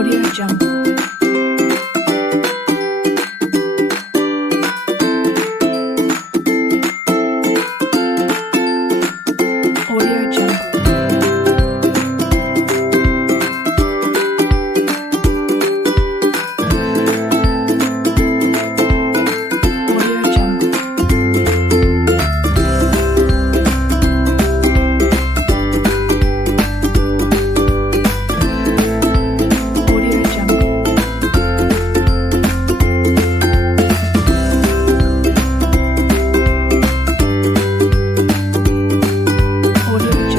Audio Jungle. Audio Jungle. Audio Jungle. Audio Jungle. Audio Jungle.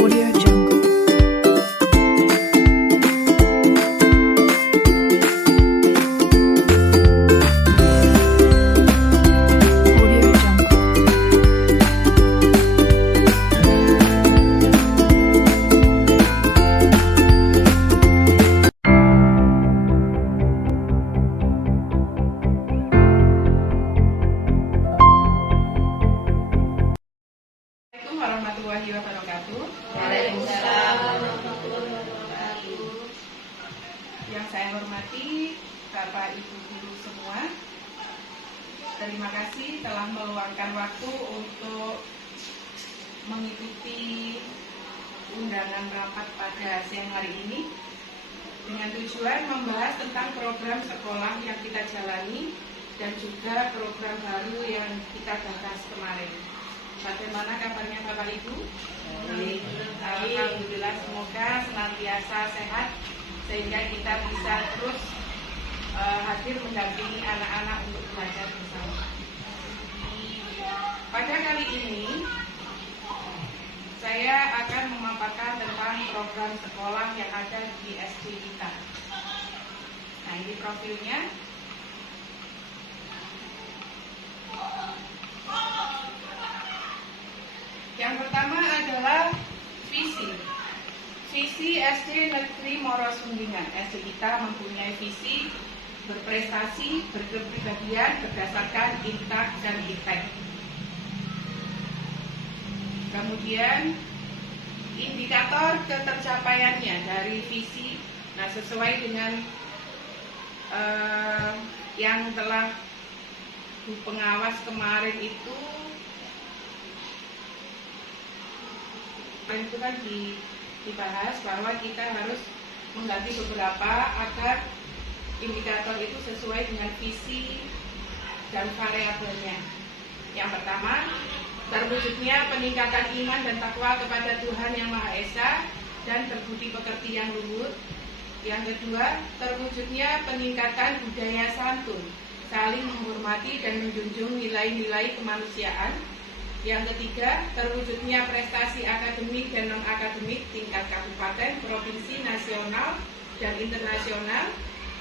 Audio Jungle. Audio Jungle. Assalamualaikum warahmatullahi wabarakatuh. Waalaikumsalam warahmatullahi wabarakatuh. Yang saya hormati Bapak Ibu guru semua, terima kasih telah meluangkan waktu untuk mengikuti undangan rapat pada siang hari ini dengan tujuan membahas tentang program sekolah yang kita jalani dan juga program baru yang kita bahas kemarin. Bagaimana kabarnya Bapak Ibu? Alhamdulillah, semoga senantiasa sehat sehingga kita bisa terus hadir mendampingi anak-anak untuk belajar bersama. Pada kali ini saya akan memaparkan tentang program sekolah yang ada di SD kita. Nah, ini profilnya. Yang pertama adalah visi. Visi SD Negeri Morosundingan. SD kita mempunyai visi berprestasi, berkepribadian berdasarkan INTAK dan IPEK. Kemudian indikator ketercapaiannya dari visi, nah sesuai dengan yang telah Bu Pengawas kemarin itu kan dibahas bahwa kita harus mengganti beberapa agar indikator itu sesuai dengan visi dan variabelnya. Yang pertama, terwujudnya peningkatan iman dan takwa kepada Tuhan Yang Maha Esa dan berbudi pekerti yang luhur. Yang kedua, terwujudnya peningkatan budaya santun, saling menghormati dan menjunjung nilai-nilai kemanusiaan. Yang ketiga, terwujudnya prestasi akademik dan non-akademik tingkat kabupaten, provinsi, nasional, dan internasional.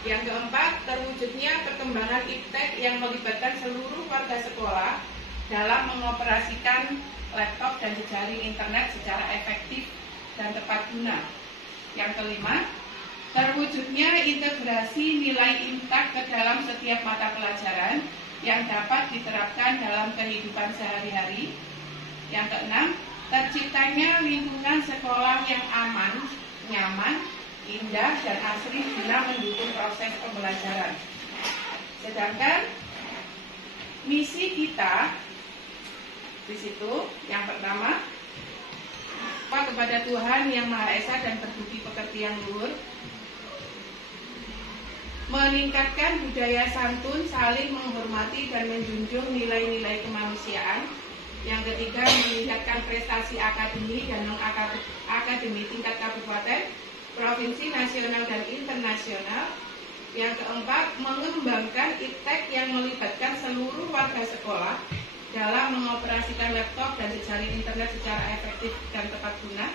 Yang keempat, terwujudnya perkembangan IPTEK yang melibatkan seluruh warga sekolah dalam mengoperasikan laptop dan jejaring internet secara efektif dan tepat guna. Yang kelima, terwujudnya integrasi nilai INTAK ke dalam setiap mata pelajaran yang dapat diterapkan dalam kehidupan sehari-hari. Yang keenam, terciptanya lingkungan sekolah yang aman, nyaman, indah, dan asri guna mendukung proses pembelajaran. Sedangkan misi kita di situ yang pertama, kepada Tuhan Yang Maha Esa dan berbudi pekerti yang luhur, meningkatkan budaya santun, saling menghormati dan menjunjung nilai-nilai kemanusiaan. Yang ketiga, meningkatkan prestasi akademik dan non-akademik tingkat kabupaten, provinsi, nasional, dan internasional. Yang keempat, mengembangkan IPTEK yang melibatkan seluruh warga sekolah dalam mengoperasikan laptop dan jejaring internet secara efektif dan tepat guna.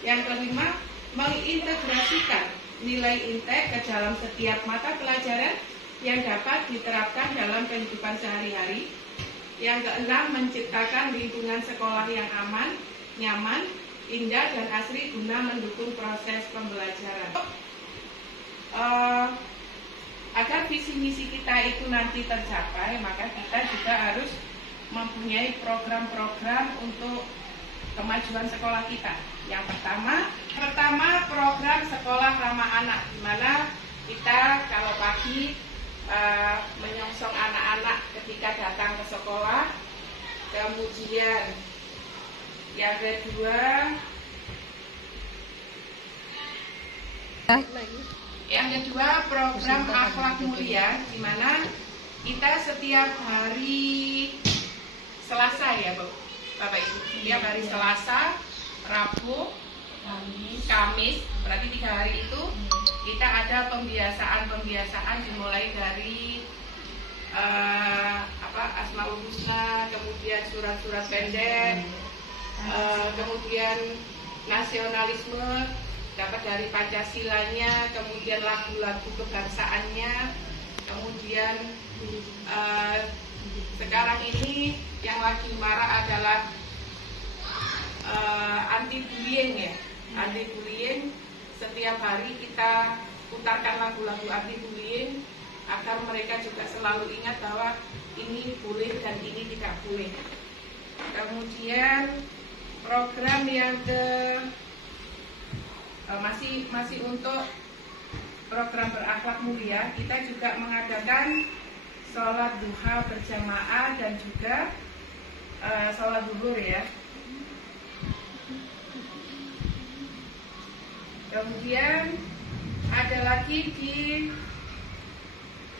Yang kelima, mengintegrasikan nilai INTEK ke dalam setiap mata pelajaran yang dapat diterapkan dalam kehidupan sehari-hari. Yang keenam, menciptakan lingkungan sekolah yang aman, nyaman, indah, dan asri guna mendukung proses pembelajaran. Agar visi misi kita itu nanti tercapai, maka kita juga harus mempunyai program-program untuk kemajuan sekolah kita. Yang pertama program sekolah ramah anak, di mana kita kalau pagi menyongsong anak-anak ketika datang ke sekolah. Kemudian yang kedua program akhlak mulia, di mana kita setiap hari Selasa ya Bapak Ibu, setiap hari Selasa, Rabu, Kamis, berarti 3 hari itu kita ada pembiasaan dimulai dari Asmaul Husna, kemudian surat-surat pendek, kemudian nasionalisme dapat dari Pancasilanya, kemudian lagu-lagu kebangsaannya, kemudian sekarang ini yang lagi marak adalah anti bullying ya, anti bullying. Setiap hari kita putarkan lagu-lagu anti bullying agar mereka juga selalu ingat bahwa ini boleh dan ini tidak boleh. Kemudian program yang masih untuk program berakhlak mulia, kita juga mengadakan sholat duha berjamaah dan juga sholat zuhur ya. Kemudian ada lagi di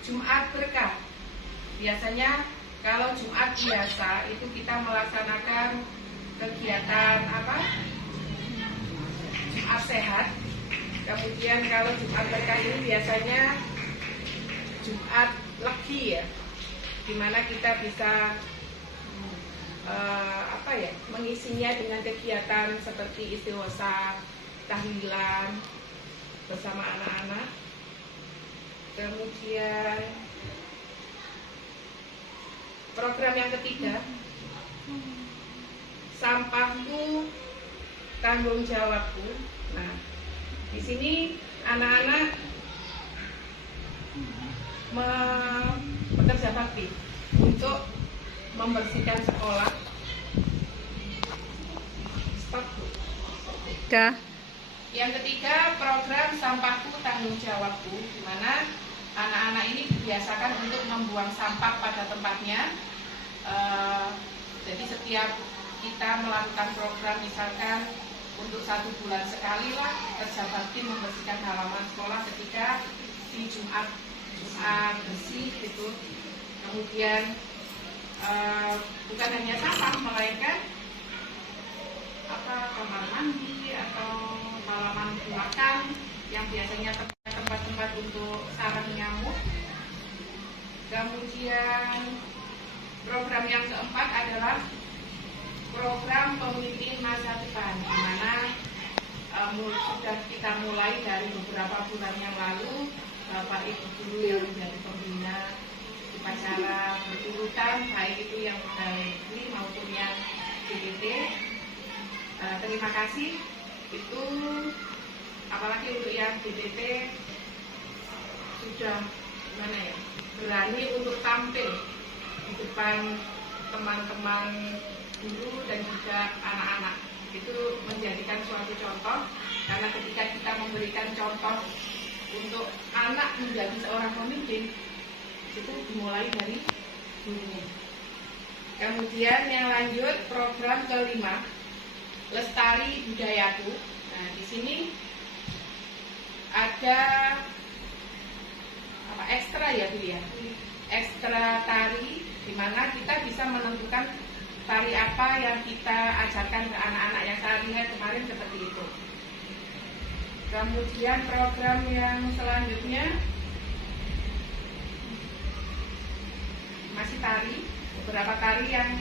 Jumat Berkah. Biasanya kalau Jumat biasa itu kita melaksanakan kegiatan Jumat Sehat. Kemudian kalau Jumat Berkah ini biasanya Jumat Legi ya, dimana kita bisa mengisinya dengan kegiatan seperti istighosa, tahlilan bersama anak-anak. Kemudian program yang ketiga, sampahku tanggung jawabku. Nah, di sini anak-anak bekerja bakti untuk membersihkan sekolah. Yang ketiga, program sampahku tanggung jawabku, di mana anak-anak ini dibiasakan untuk membuang sampah pada tempatnya. Jadi setiap kita melakukan program, misalkan untuk 1 bulan sekali lah kerja bakti membersihkan halaman sekolah ketika di Jumat bersih gitu. Kemudian bukan hanya sampah, melainkan kamar mandi atau halaman belakang yang biasanya tempat-tempat untuk sarang nyamuk. Kemudian program yang keempat adalah program pemimpin masa depan, di mana sudah kita mulai dari beberapa bulan yang lalu. Bapak Ibu guru yang menjadi pembina upacara berurutan, baik itu yang pegawai negeri maupun yang DPT. Terima kasih. Itu apalagi untuk yang DPT sudah berani untuk tampil di depan teman-teman guru dan juga anak-anak. Itu menjadikan suatu contoh, karena ketika kita memberikan contoh untuk anak menjadi seorang pemimpin, itu dimulai dari gurunya. Kemudian yang lanjut, program kelima, Lestari Budayaku. Nah, di sini ada ekstra ya Bu ya, ekstra tari, di mana kita bisa menentukan tari apa yang kita ajarkan ke anak-anak yang saat ini kemarin seperti itu. Kemudian program yang selanjutnya masih tari, beberapa tari yang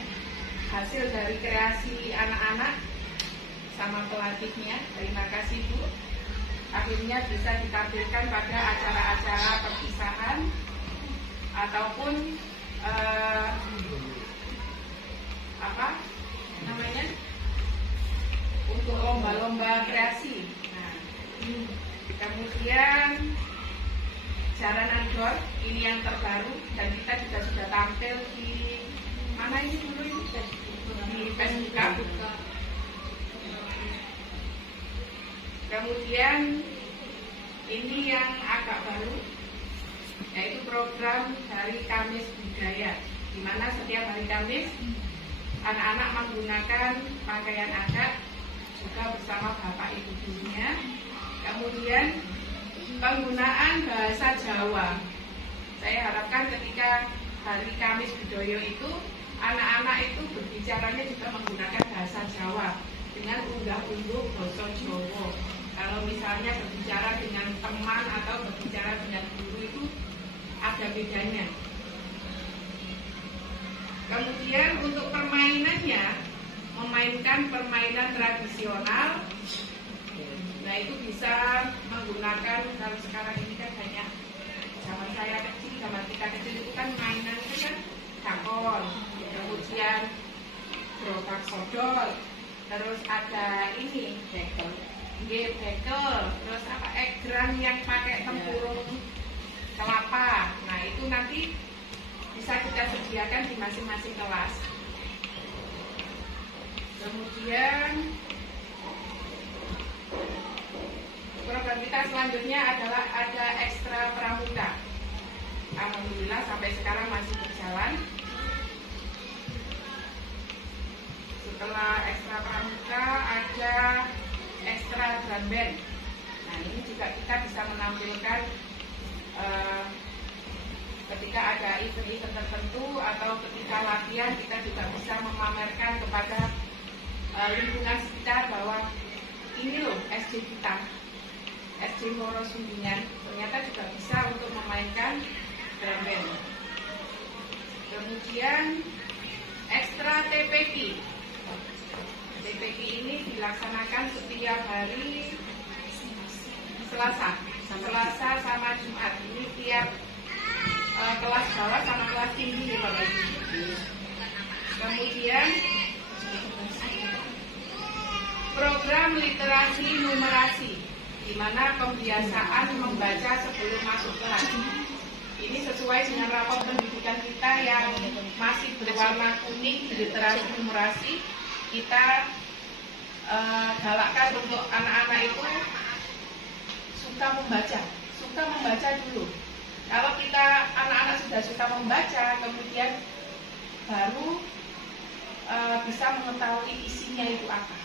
hasil dari kreasi anak-anak sama pelatihnya. Terima kasih Bu. Akhirnya bisa ditampilkan pada acara-acara perpisahan ataupun untuk lomba-lomba kreasi. Nah, kemudian Jaran Andor ini yang terbaru, dan kita juga sudah tampil di Mana ini dulu ini? Di Facebook. Kemudian ini yang agak baru, yaitu program Hari Kamis Budaya, di mana setiap hari Kamis anak-anak menggunakan pakaian adat juga bersama bapak ibu gurunya. Kemudian penggunaan bahasa Jawa. Saya harapkan ketika Hari Kamis Budaya itu anak-anak itu berbicaranya juga menggunakan bahasa Jawa dengan unggah-ungguh basa Jawa. Kalau misalnya berbicara dengan teman atau berbicara dengan guru itu ada bedanya. Kemudian untuk permainannya, memainkan permainan tradisional. Nah itu bisa menggunakan, kalau sekarang ini kan banyak, zaman saya kecil, zaman kita kecil itu kan mainan itu kan dakon, kemudian gerobak sodol, terus ada ini bekel, terus apa egrang yang pakai tempurung kelapa. Nah itu nanti bisa kita sediakan di masing-masing kelas. Kemudian program kita selanjutnya adalah ada ekstra pramuka. Alhamdulillah sampai sekarang masih berjalan. Setelah ekstra pramuka ada ekstra drum band. Nah ini juga kita bisa menampilkan ketika ada event-event tertentu atau ketika latihan, kita juga bisa memamerkan kepada lingkungan sekitar bahwa ini loh SD kita, SD Moro Sundingan, ternyata juga bisa untuk memainkan drum band. Kemudian ekstra TPQ. TPQ ini dilaksanakan setiap hari Selasa sama Jumat. Ini tiap kelas bawah sama kelas tinggi ya Bapak Ibu. Kemudian program literasi numerasi, di mana pembiasaan membaca sebelum masuk kelas. Ini sesuai dengan rapor pendidikan kita yang masih berwarna kuning, literasi numerasi. Kita galakkan untuk anak-anak itu suka membaca dulu. Kalau kita anak-anak sudah suka membaca, kemudian baru bisa mengetahui isinya itu apa.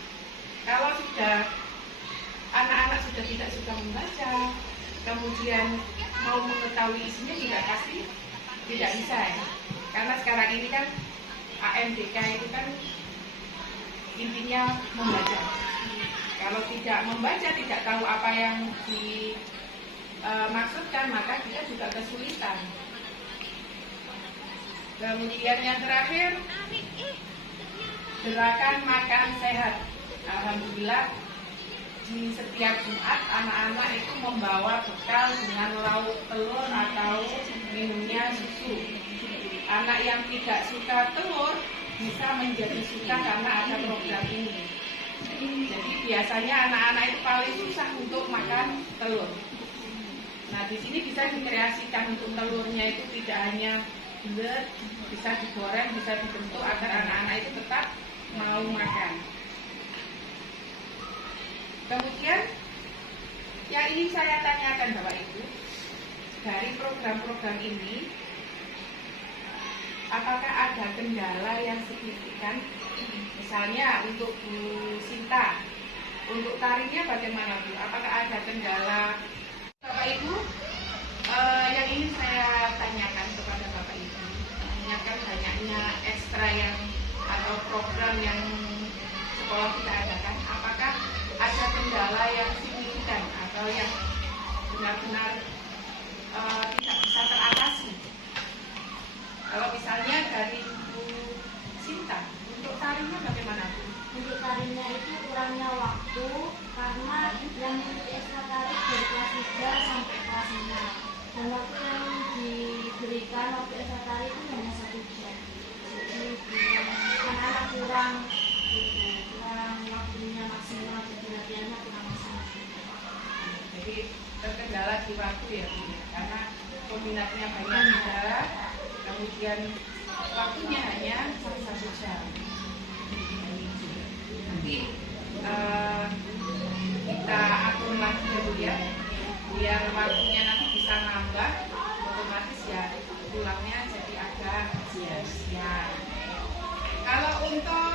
Kalau sudah anak-anak sudah tidak suka membaca, kemudian mau mengetahui isinya juga pasti tidak bisa ya. Karena sekarang ini kan AMDK itu kan intinya membaca. Kalau tidak membaca, tidak tahu apa yang dimaksudkan, maka kita juga kesulitan. Kemudian yang terakhir, gerakan makan sehat. Alhamdulillah di setiap Jumat anak-anak itu membawa bekal dengan lauk telur atau minumnya susu. Anak yang tidak suka telur bisa menjadi suka karena ada program ini. Jadi biasanya anak-anak itu paling susah untuk makan telur. Nah di sini bisa dikreasikan untuk telurnya itu tidak hanya bulat, bisa digoreng, bisa dibentuk agar anak-anak itu tetap mau makan. Kemudian yang ingin saya tanyakan Bapak Ibu, dari program-program ini, apakah ada kendala yang signifikan? Misalnya untuk Bu Sinta, untuk tarinya bagaimana Bu? Apakah ada kendala? Bapak Ibu, yang ingin saya tanyakan kepada Bapak Ibu, mengingatkan banyaknya ekstra yang atau program yang sekolah kita adakan, apakah ada kendala yang signifikan atau yang benar-benar tidak bisa teratasi? Kalau misalnya dari Bu Sinta, untuk tarinya bagaimana Bu? Untuk tarinya itu kurangnya waktu karena yang mengikuti ekstra tari dari kelas 3 sampai kelas 5, dan waktu yang diberikan waktu ekstra tari itu hanya 1 jam. Jadi anak-anak kurang waktunya maksimal, jadi latihannya kurang maksimal. Jadi terkendala di waktu ya Bu, karena peminatnya banyak juga, kemudian waktunya hanya 1 Nah, kalau untuk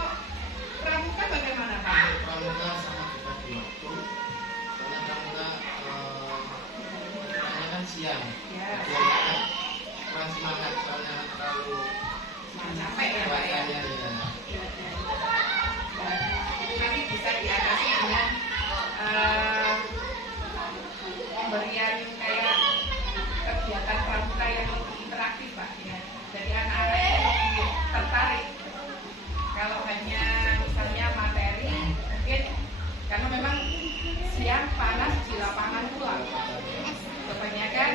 pramuka bagaimana Pak? Pramuka sangat dibagi waktu. Soalnya pramuka kebanyakan kan siang. Ya, Biasanya kurang semangat soalnya terlalu capek ya Pak ya. cuacanya ya. Dan itu nanti bisa diatasi dengan pemberian kayak kegiatan pramuka yang lebih interaktif Pak ya. Jadi anak-anak itu lebih tertarik. Kalau hanya misalnya materi mungkin karena memang siang panas di lapangan pulang. Kebanyakan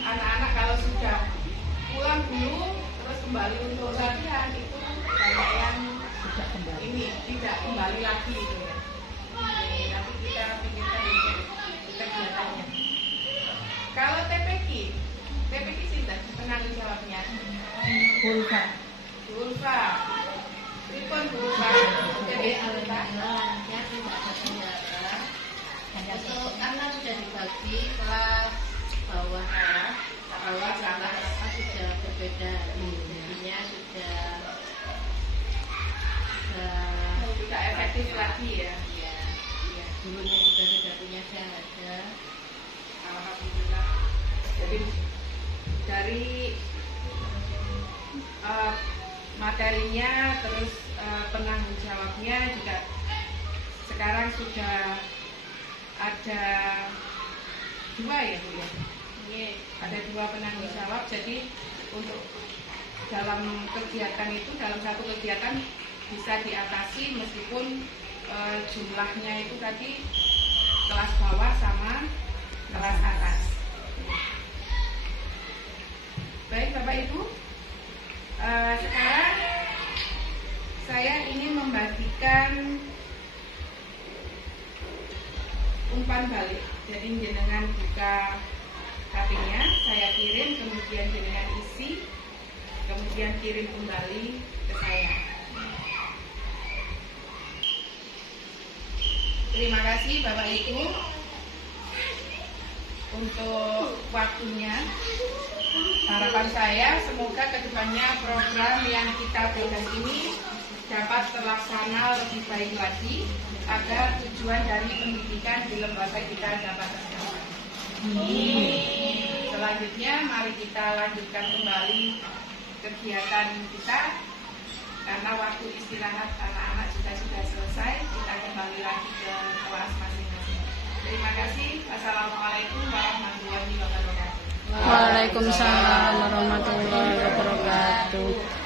anak-anak kalau sudah pulang dulu terus kembali untuk latihan itu banyak yang ini tidak kembali lagi gitu ya. Jadi, nanti kita pikirkan untuk kegiatannya. Kalau TPQ sudah penanggung jawabnya. Ulfa. Pripun Ulfa? Jadi anggota. Alhamdulillah tidak ada kendala. Untuk karena sudah dibagi kelas bawah sama atas sudah berbeda. Jadinya sudah Efektif lagi ya. dulunya juga sudah punya syahadah. Alhamdulillah. Jadi dari materinya terus penanggung jawabnya juga sekarang sudah ada 2 ya Bu ya. Ada 2 penanggung jawab. Jadi untuk dalam kegiatan itu dalam satu kegiatan bisa diatasi meskipun jumlahnya itu tadi kelas bawah sama kelas atas. Baik Bapak Ibu, sekarang saya ingin membagikan umpan balik. Jadi jenengan buka HP-nya, saya kirim, kemudian jenengan isi, kemudian kirim kembali ke saya. Terima kasih Bapak Ibu untuk waktunya. Harapan saya semoga kedepannya program yang kita berikan ini dapat terlaksana lebih baik lagi agar tujuan dari pendidikan di lembaga kita dapat tercapai. Selanjutnya mari kita lanjutkan kembali kegiatan kita karena waktu istirahat anak-anak juga sudah selesai, kita kembali lagi ke kelas masing-masing. Terima kasih. Assalamualaikum warahmatullahi wabarakatuh. Waalaikumsalam warahmatullahi wabarakatuh.